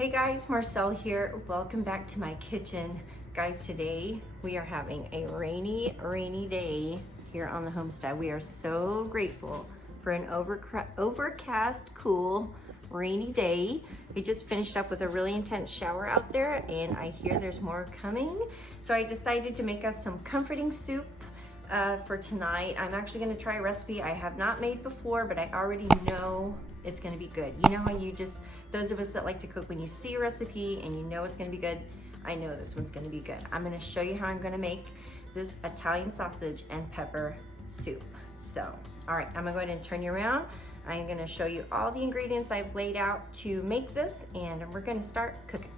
Hey guys, Marcel here. Welcome back to my kitchen. Guys, today we are having a rainy day here on the homestead. We are so grateful for an overcast, cool, rainy day. We just finished up with a really intense shower out there and I hear there's more coming. So I decided to make us some comforting soup for tonight. I'm actually gonna try a recipe I have not made before, but I already know it's gonna be good. You know how you just, those of us that like to cook, when you see a recipe and you know it's gonna be good, I know this one's gonna be good. I'm gonna show you how I'm gonna make this Italian sausage and pepper soup. So, all right, I'm gonna go ahead and turn you around. I'm gonna show you all the ingredients I've laid out to make this, and we're gonna start cooking.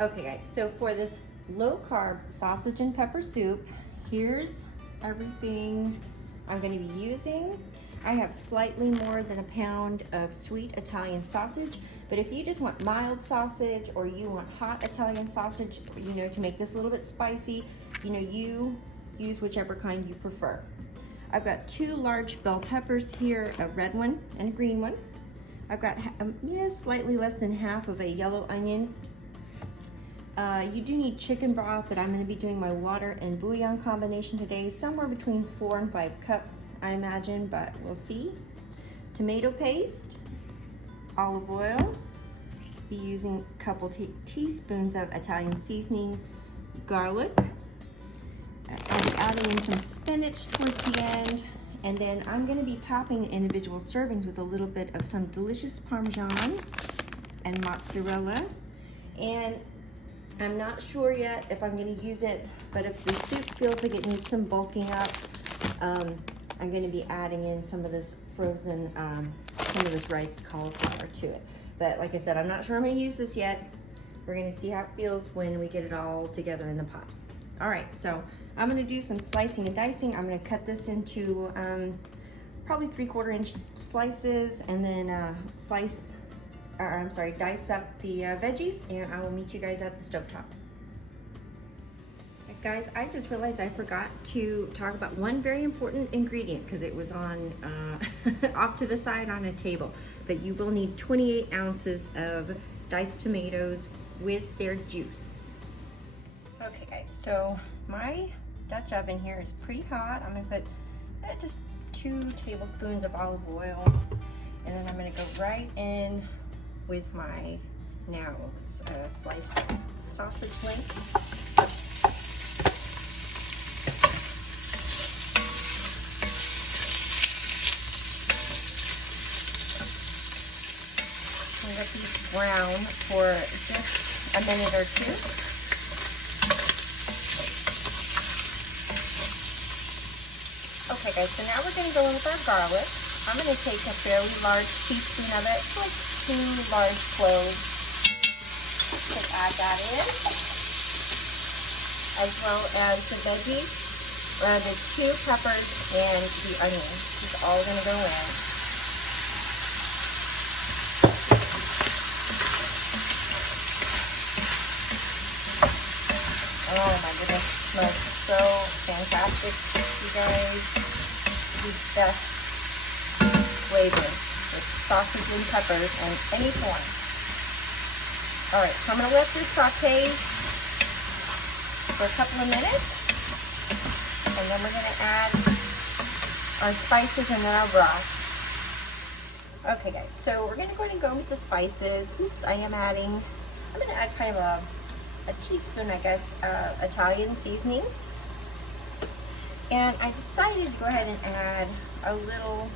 Okay guys, so for this low carb sausage and pepper soup, here's everything I'm gonna be using. I have slightly more than a pound of sweet Italian sausage, but if you just want mild sausage or you want hot Italian sausage, you know, to make this a little bit spicy, you know, you use whichever kind you prefer. I've got 2 large bell peppers here, a red one and a green one. I've got slightly less than half of a yellow onion. You do need chicken broth, but I'm going to be doing my water and bouillon combination today, somewhere between 4 and 5 cups, I imagine, but we'll see. Tomato paste, olive oil, be using a couple teaspoons of Italian seasoning, garlic. I'll be adding in some spinach towards the end, and then I'm going to be topping the individual servings with a little bit of some delicious Parmesan and mozzarella. And I'm not sure yet if I'm going to use it, but if the soup feels like it needs some bulking up, I'm going to be adding in some of this frozen, some of this riced cauliflower to it. But like I said, I'm not sure I'm going to use this yet. We're going to see how it feels when we get it all together in the pot. All right, so I'm going to do some slicing and dicing. I'm going to cut this into probably 3/4 inch slices, and then dice up the veggies, and I will meet you guys at the stovetop. Guys, I just realized I forgot to talk about one very important ingredient because it was on off to the side on a table. But you will need 28 ounces of diced tomatoes with their juice. Okay guys, so my Dutch oven here is pretty hot. I'm gonna put just 2 tablespoons of olive oil, and then I'm gonna go right in with my now sliced sausage links. I'm going to let these brown for just a minute or 2. Okay guys, so now we're going to go in with our garlic. I'm going to take a fairly large teaspoon of it, like 2 large cloves. Just add that in, as well as the veggies, the 2 peppers and the onion. This is all going to go in. Oh my goodness, it smells so fantastic, you guys. The best flavors with sausage and peppers and any form. All right, so I'm gonna let this saute for a couple of minutes, and then we're gonna add our spices and then our broth. Okay guys, so we're gonna go ahead and go with the spices. Oops, I'm gonna add kind of a teaspoon, I guess, Italian seasoning. And I decided to go ahead and add a little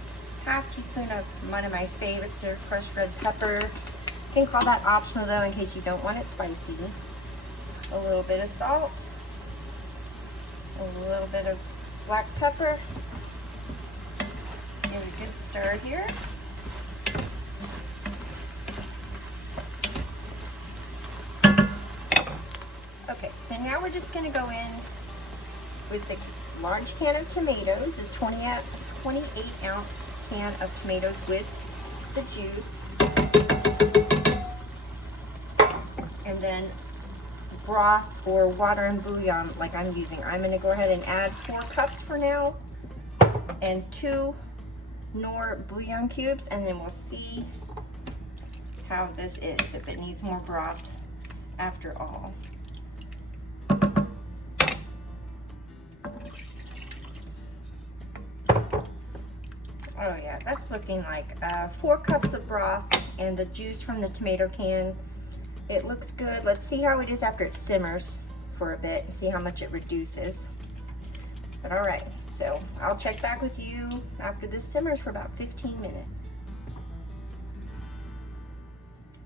½ teaspoon of one of my favorites, crushed red pepper. You can call that optional though, in case you don't want it spicy. A little bit of salt, a little bit of black pepper. Give it a good stir here. Okay, so now we're just going to go in with the large can of tomatoes, a 28 ounce can of tomatoes with the juice. And then broth or water and bouillon like I'm using. I'm going to go ahead and add 4 cups for now, and 2 Knorr bouillon cubes, and then we'll see how this is, if it needs more broth after all. Oh yeah, that's looking like 4 cups of broth and the juice from the tomato can. It looks good. Let's see how it is after it simmers for a bit and see how much it reduces. But all right, so I'll check back with you after this simmers for about 15 minutes.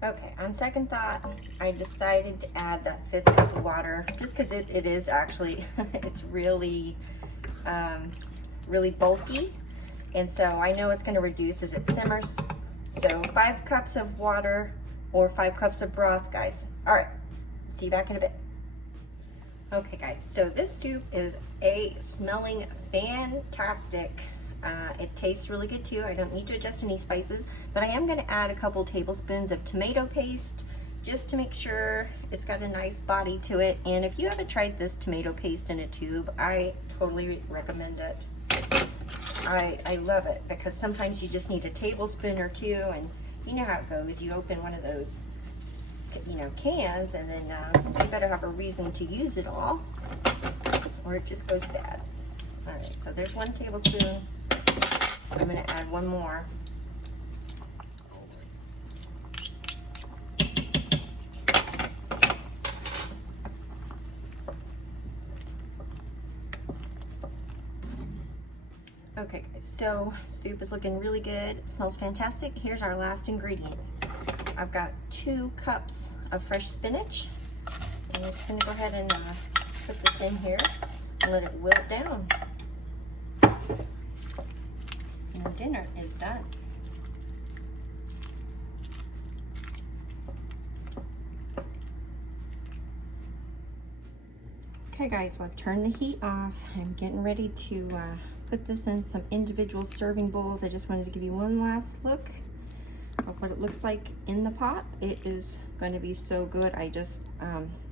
Okay, on second thought, I decided to add that 5th cup of water just because it is actually, it's really, really bulky. And so I know it's going to reduce as it simmers. So 5 cups of water or 5 cups of broth, guys. All right, see you back in a bit. Okay, guys, so this soup is smelling fantastic. It tastes really good too. I don't need to adjust any spices, but I am going to add a couple tablespoons of tomato paste just to make sure it's got a nice body to it. And if you haven't tried this tomato paste in a tube, I totally recommend it. I love it because sometimes you just need a tablespoon or 2, and you know how it goes. You open one of those, you know, cans, and then you better have a reason to use it all, or it just goes bad. All right, so there's 1 tablespoon. I'm going to add 1 more. Okay guys, so soup is looking really good. It smells fantastic. Here's our last ingredient. I've got 2 cups of fresh spinach. And I'm just gonna go ahead and put this in here and let it wilt down. And our dinner is done. Okay guys, well, I've turned the heat off. I'm getting ready to put this in some individual serving bowls. I just wanted to give you one last look of what it looks like in the pot. It is going to be so good. I just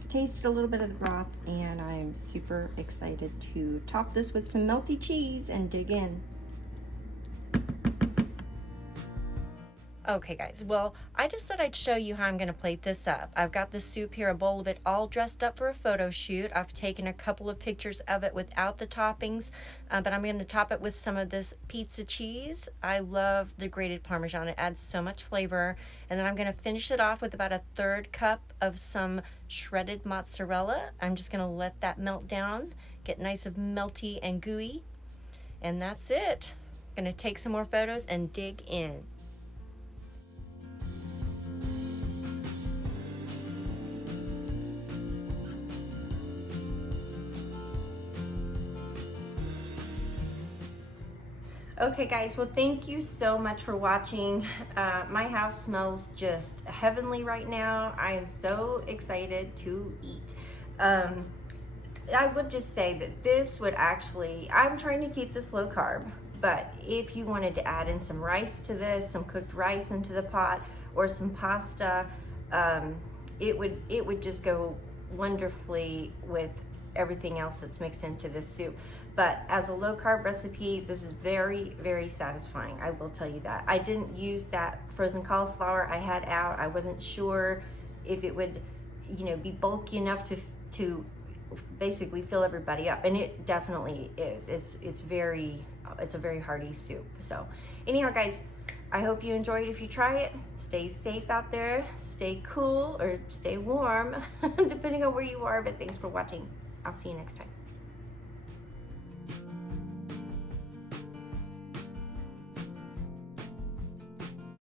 tasted a little bit of the broth, and I'm super excited to top this with some melty cheese and dig in. Okay guys, well, I just thought I'd show you how I'm going to plate this up. I've got the soup here, a bowl of it all dressed up for a photo shoot. I've taken a couple of pictures of it without the toppings, but I'm going to top it with some of this pizza cheese. I love the grated Parmesan. It adds so much flavor. And then I'm going to finish it off with about a 1/3 cup of some shredded mozzarella. I'm just going to let that melt down, get nice and melty and gooey. And that's it. I'm going to take some more photos and dig in. Okay guys, well, thank you so much for watching. My house smells just heavenly right now. I am so excited to eat. I would just say that this would actually, I'm trying to keep this low carb, but if you wanted to add in some rice to this, some cooked rice into the pot, or some pasta, it would just go wonderfully with everything else that's mixed into this soup. But as a low carb recipe, this is very, very satisfying. I will tell you that. I didn't use that frozen cauliflower I had out. I wasn't sure if it would, you know, be bulky enough to basically fill everybody up, and it definitely is. It's a very hearty soup. So anyhow guys, I hope you enjoyed. If you try it, stay safe out there, stay cool or stay warm, depending on where you are. But thanks for watching. I'll see you next time.